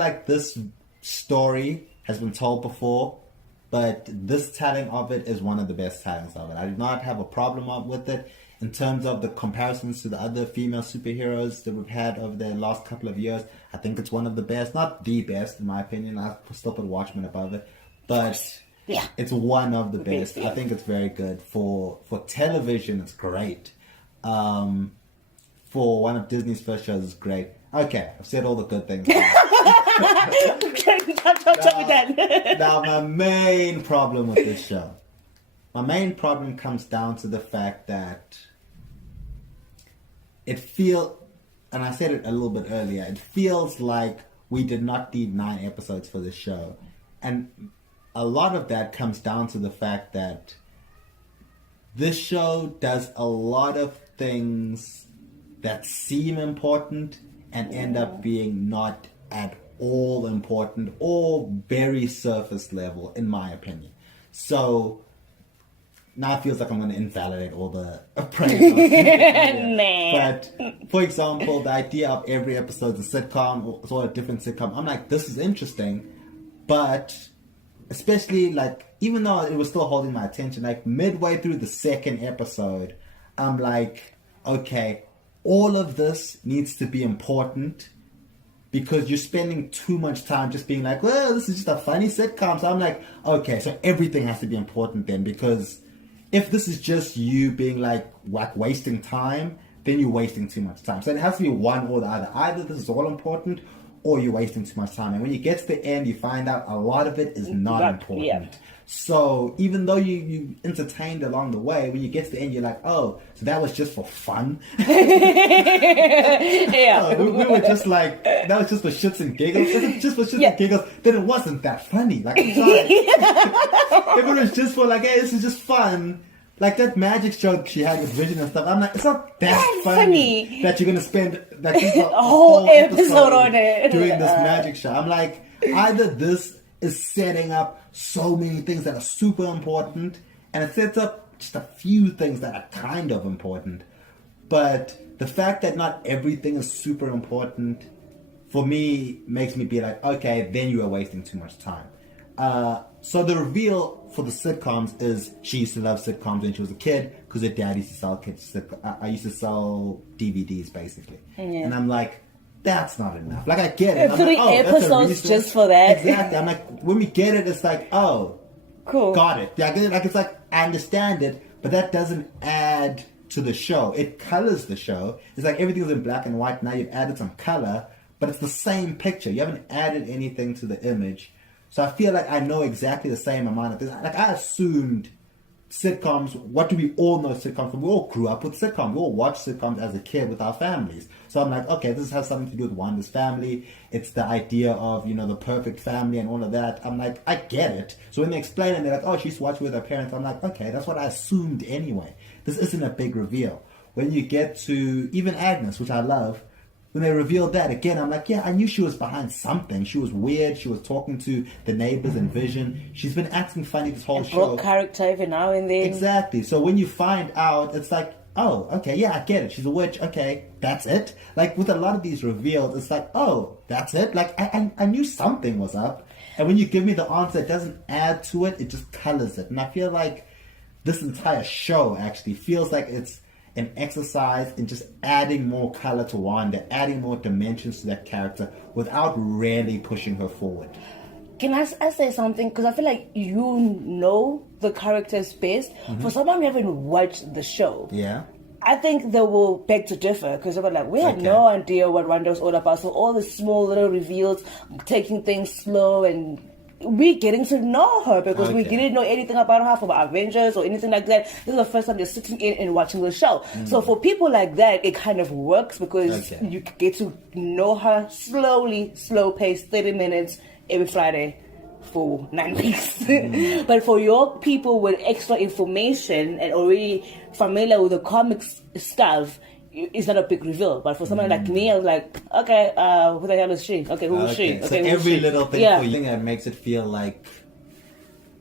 like this story has been told before, but this telling of it is one of the best tellings of it. I do not have a problem with it in terms of the comparisons to the other female superheroes that we've had over the last couple of years. I think it's one of the best, not the best in my opinion. I still put Watchmen above it, but it's one of the best. I think it's very good for television. It's great. For one of Disney's first shows, it's great. Okay, I've said all the good things. Now, my main problem with this show, my main problem comes down to the fact that it feels, and I said it a little bit earlier, it feels like we did not need 9 episodes for this show. And a lot of that comes down to the fact that this show does a lot of things that seem important and end up being not at all important or very surface level, in my opinion. So now it feels like I'm going to invalidate all the praise. But for example, the idea of every episode is a sitcom, or sort of different sitcom, I'm like, this is interesting, but especially like, even though it was still holding my attention, like midway through the second episode, I'm like, okay, all of this needs to be important because you're spending too much time just being like, well, this is just a funny sitcom. So I'm like, okay, so everything has to be important then, because if this is just you being like wasting time, then you're wasting too much time. So it has to be one or the other. Either this is all important or you're wasting too much time. And when you get to the end, you find out a lot of it is not important. Yeah. So even though you entertained along the way, when you get to the end, you're like, oh, so that was just for fun? Yeah. We were just like, that was just for shits and giggles. If it's just for shits and giggles, then it wasn't that funny. Like, I'm sorry. If it was just for like, hey, this is just fun, like that magic show she had with Vision and stuff, I'm like, it's not that funny that you're going to spend a whole episode on it doing this magic show. I'm like, either this is setting up so many things that are super important, and it sets up just a few things that are kind of important. But the fact that not everything is super important, for me, makes me be like, okay, then you are wasting too much time. So the reveal for the sitcoms is she used to love sitcoms when she was a kid because her dad used to sell kids. I used to sell DVDs basically, and I'm like, that's not enough. Like, I get it. 3 episodes just for that. Exactly. I'm like, when we get it, it's like, oh, cool, got it. Yeah, I get it. Like, it's like, I understand it, but that doesn't add to the show. It colors the show. It's like everything's in black and white. Now you've added some color, but it's the same picture. You haven't added anything to the image. So I feel like I know exactly the same amount of things. Like, I assumed sitcoms, what do we all know sitcoms from? We all grew up with sitcoms. We all watched sitcoms as a kid with our families. So I'm like, okay, this has something to do with Wanda's family. It's the idea of, the perfect family and all of that. I'm like, I get it. So when they explain it, they're like, oh, she used to watch with her parents. I'm like, okay, that's what I assumed anyway. This isn't a big reveal. When you get to even Agnes, which I love, when they revealed that, again, I'm like, yeah, I knew she was behind something. She was weird. She was talking to the neighbors in Vision. She's been acting funny this whole show. Character every now and then. Exactly. So when you find out, it's like, oh, okay, yeah, I get it. She's a witch. Okay, that's it. Like, with a lot of these reveals, it's like, oh, that's it. Like, I knew something was up. And when you give me the answer, it doesn't add to it. It just colors it. And I feel like this entire show actually feels like it's an exercise in just adding more color to Wanda, adding more dimensions to that character without really pushing her forward. Can I say something? Because I feel like you know the characters best. Mm-hmm. For someone who haven't watched the show, I think they will beg to differ, because they were like, we had no idea what Wanda was all about. So all the small little reveals, taking things slow, and we getting to know her, because we didn't know anything about her from Avengers or anything like that. This is the first time you're sitting in and watching the show. So for people like that, it kind of works, because you get to know her slowly, slow pace, 30 minutes every Friday for 9 weeks. But for your people with extra information and already familiar with the comics stuff, it's not a big reveal. But for someone like me, I was like, okay, who the hell is she? Okay, who is she? Okay, so every little thing for you that makes it feel like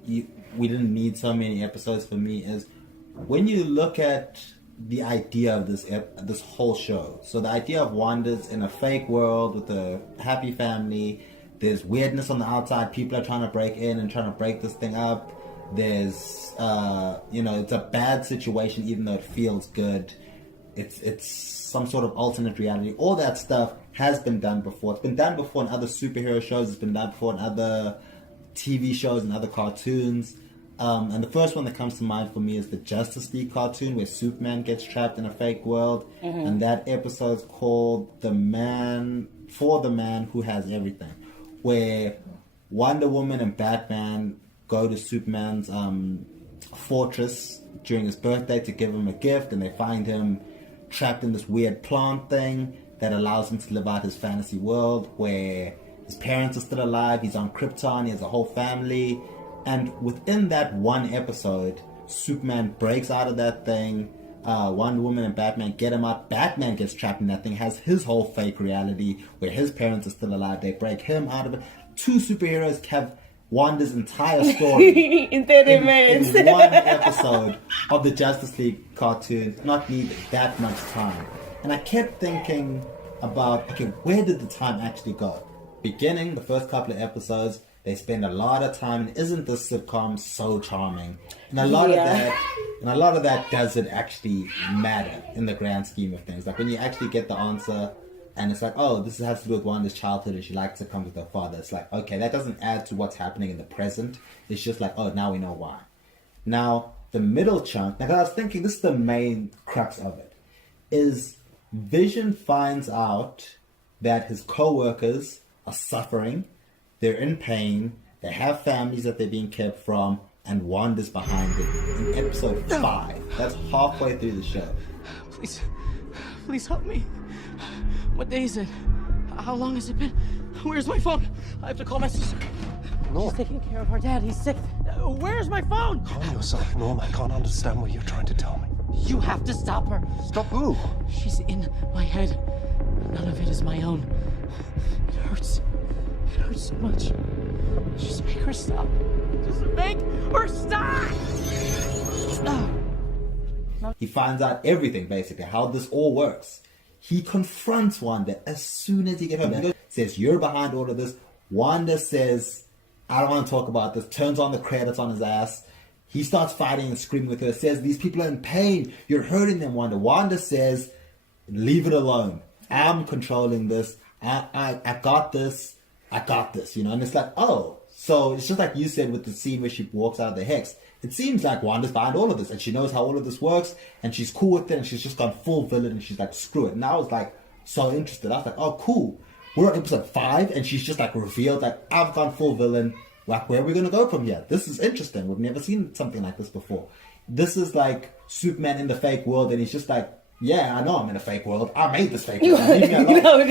we didn't need so many episodes for me is when you look at the idea of this whole show. So the idea of Wanda's in a fake world with a happy family. There's weirdness on the outside. People are trying to break in and trying to break this thing up. There's, it's a bad situation, even though it feels good. It's some sort of alternate reality. All that stuff has been done before. It's been done before in other superhero shows. It's been done before in other TV shows and other cartoons. And the first one that comes to mind for me is the Justice League cartoon where Superman gets trapped in a fake world. Mm-hmm. And that episode's called For the Man Who Has Everything, where Wonder Woman and Batman go to Superman's fortress during his birthday to give him a gift, and they find him trapped in this weird plant thing that allows him to live out his fantasy world where his parents are still alive, he's on Krypton, he has a whole family. And within that one episode, Superman breaks out of that thing, Wonder Woman and Batman get him out, Batman gets trapped in that thing, has his whole fake reality where his parents are still alive, they break him out of it. Two superheroes have Wanda's entire story in 30 minutes. In one episode of the Justice League cartoon, not need that much time. And I kept thinking about, okay, where did the time actually go? Beginning, the first couple of episodes, they spend a lot of time, and isn't this sitcom so charming? And a lot of that doesn't actually matter in the grand scheme of things. Like when you actually get the answer, and it's like, oh, this has to do with Wanda's childhood and she likes to come with her father. It's like, okay, that doesn't add to what's happening in the present. It's just like, oh, now we know why. Now, the middle chunk, now I was thinking, this is the main crux of it, is Vision finds out that his co-workers are suffering, they're in pain, they have families that they're being kept from, and Wanda's behind it in episode 5. That's halfway through the show. Please help me. What day is it? How long has it been? Where's my phone? I have to call my sister. No. She's taking care of our dad. He's sick. Where's my phone? Calm yourself, Norm. I can't understand what you're trying to tell me. You have to stop her. Stop who? She's in my head. None of it is my own. It hurts. It hurts so much. Just make her stop. Just make her stop! He finds out everything, basically, how this all works. He confronts Wanda as soon as he gets home. He says, you're behind all of this. Wanda says, I don't want to talk about this. Turns on the credits on his ass. He starts fighting and screaming with her. Says, these people are in pain. You're hurting them, Wanda. Wanda says, leave it alone. I'm controlling this. I got this. I got this, And it's like, oh. So it's just like you said with the scene where she walks out of the hex. It seems like Wanda's behind all of this, and she knows how all of this works, and she's cool with it, and she's just gone full villain, and she's like, screw it. And I was like, so interested. I was like, oh, cool. We're on episode 5, and she's just like revealed, like, I've gone full villain. Like, where are we going to go from here? This is interesting. We've never seen something like this before. This is like Superman in the fake world, and he's just like, yeah, I know I'm in a fake world. I made this fake world. Leave me alone.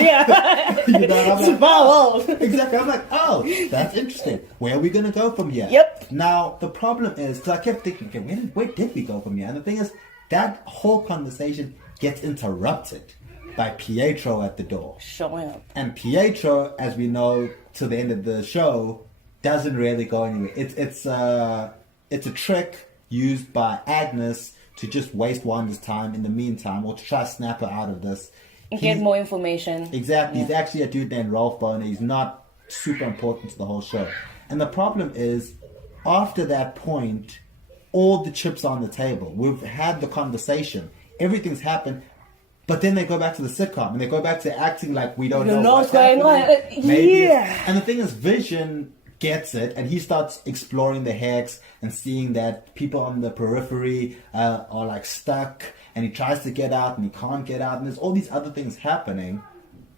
Exactly. I'm like, oh, that's interesting. Where are we going to go from here? Yep. Now, the problem is, because I kept thinking, okay, where did we go from here? And the thing is, that whole conversation gets interrupted by Pietro at the door. Showing up. And Pietro, as we know, to the end of the show, doesn't really go anywhere. It's a trick used by Agnes to just waste Wanda's time in the meantime, or to try to snap her out of this. And get more information. Exactly. Yeah. He's actually a dude named Rolf Boner. He's not super important to the whole show. And the problem is, after that point, all the chips are on the table. We've had the conversation. Everything's happened. But then they go back to the sitcom, and they go back to acting like we don't know what's going on. Yeah. And the thing is, Vision gets it, and he starts exploring the hex and seeing that people on the periphery are like stuck, and he tries to get out and he can't get out, and there's all these other things happening.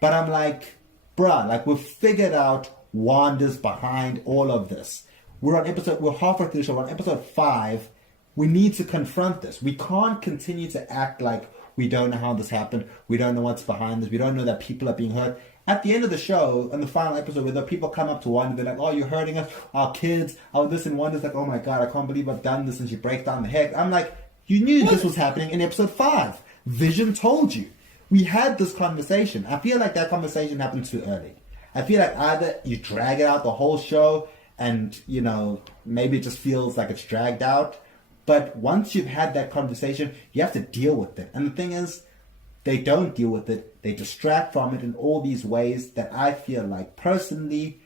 But I'm like, bruh, like we've figured out Wanda's behind all of this. We're halfway through the show, we're on episode 5. We need to confront this. We can't continue to act like we don't know how this happened. We don't know what's behind this. We don't know that people are being hurt. At the end of the show, in the final episode, where the people come up to Wanda, they're like, oh, you're hurting us, our kids, oh, this, and Wanda's like, oh my God, I can't believe I've done this, and she breaks down the hex. I'm like, you knew this was happening in episode 5. Vision told you. We had this conversation. I feel like that conversation happened too early. I feel like either you drag it out the whole show, and, maybe it just feels like it's dragged out. But once you've had that conversation, you have to deal with it. And the thing is, they don't deal with it. They distract from it in all these ways that I feel like personally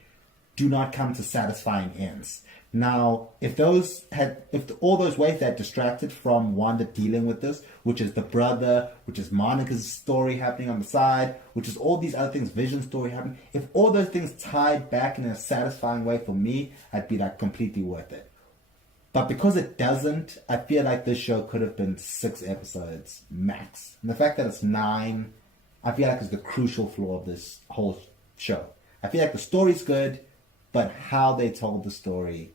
do not come to satisfying ends. Now, if all those ways that distracted from Wanda dealing with this, which is the brother, which is Monica's story happening on the side, which is all these other things, Vision's story happening, if all those things tied back in a satisfying way for me, I'd be like completely worth it. But because it doesn't, I feel like this show could have been 6 episodes max. And the fact that it's 9, I feel like is the crucial flaw of this whole show. I feel like the story's good, but how they told the story,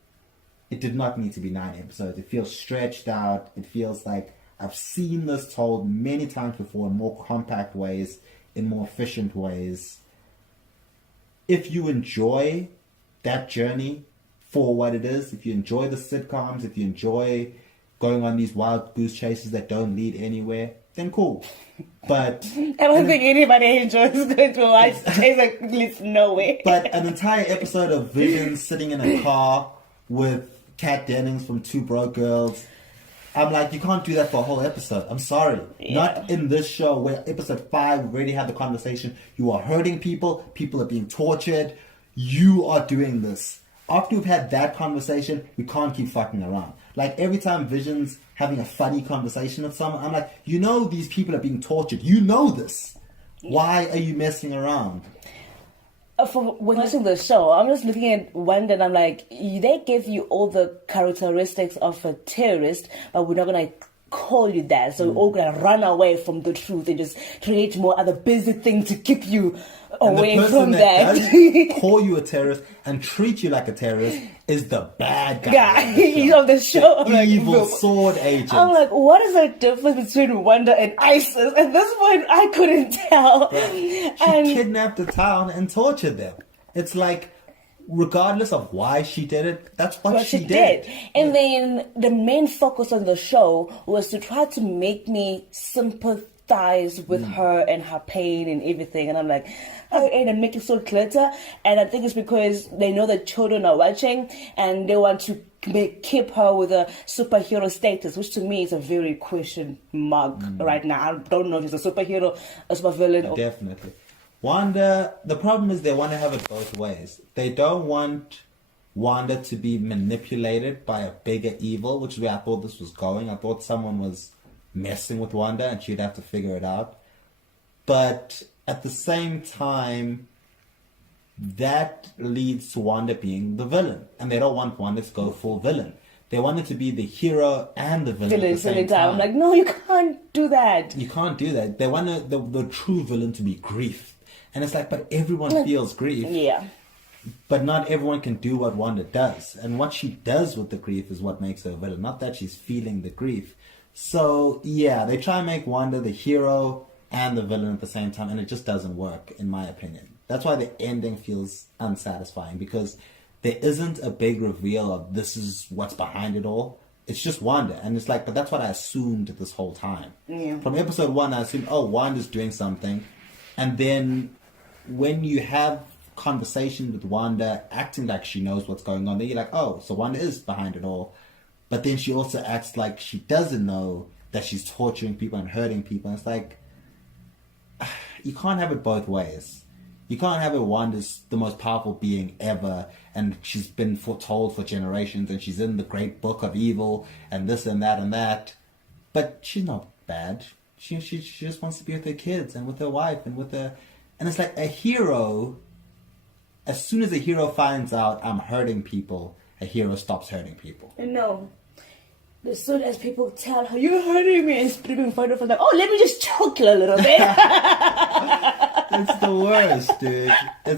it did not need to be 9 episodes. It feels stretched out. It feels like I've seen this told many times before in more compact ways, in more efficient ways. If you enjoy that journey for what it is, if you enjoy the sitcoms, if you enjoy going on these wild goose chases that don't lead anywhere, then cool. But I don't think anybody enjoys going to a wild chase that leads nowhere. But an entire episode of Vision sitting in a car with Kat Dennings from Two Broke Girls, I'm like, you can't do that for a whole episode. I'm sorry. Yeah. Not in this show where episode 5 we already had the conversation. You are hurting people. People are being tortured. You are doing this. After we've had that conversation, we can't keep fucking around. Like every time Vision's having a funny conversation with someone, I'm like, you know these people are being tortured. You know this. Why are you messing around? For when watching the show, I'm just looking at Wanda and I'm like, they give you all the characteristics of a terrorist, but we're not gonna call you that. So we're all gonna run away from the truth and just create more other busy things to keep you away from that. Does call you a terrorist and treat you like a terrorist is the bad guy. He's on the show. The evil sword agent. I'm like, what is the difference between Wanda and ISIS? At this point, I couldn't tell. Right. She kidnapped the town and tortured them. It's like, regardless of why she did it, that's what she did. And then the main focus on the show was to try to make me sympathize with her and her pain and everything. And I'm like, and make it so glitter. And I think it's because they know that children are watching and they want to keep her with a superhero status, which to me is a very question mark right now. I don't know if she's a superhero, a supervillain. Definitely. Wanda, the problem is they want to have it both ways. They don't want Wanda to be manipulated by a bigger evil, which is where I thought this was going. I thought someone was messing with Wanda and she'd have to figure it out. But at the same time, that leads to Wanda being the villain. And they don't want Wanda to go full villain. They want it to be the hero and the villain at the same time. I'm like, no, you can't do that. You can't do that. They want the true villain to be grief. And it's like, but everyone feels grief. Yeah. But not everyone can do what Wanda does. And what she does with the grief is what makes her a villain. Not that she's feeling the grief. So, yeah, they try and make Wanda the hero and the villain at the same time. And it just doesn't work, in my opinion. That's why the ending feels unsatisfying. Because there isn't a big reveal of this is what's behind it all. It's just Wanda. And it's like, but that's what I assumed this whole time. Yeah. From episode 1, I assumed, oh, Wanda's doing something. And then when you have conversation with Wanda acting like she knows what's going on, then you're like, oh, so Wanda is behind it all. But then she also acts like she doesn't know that she's torturing people and hurting people. And it's like, you can't have it both ways. You can't have it Wanda's the most powerful being ever and she's been foretold for generations and she's in the great book of evil and this and that. But she's not bad. She just wants to be with her kids and with her wife and with her... And it's like a hero, as soon as a hero finds out I'm hurting people, a hero stops hurting people. No. As soon as people tell her, you're hurting me, and screaming for them, oh, let me just choke you a little bit. It's the worst, dude. It's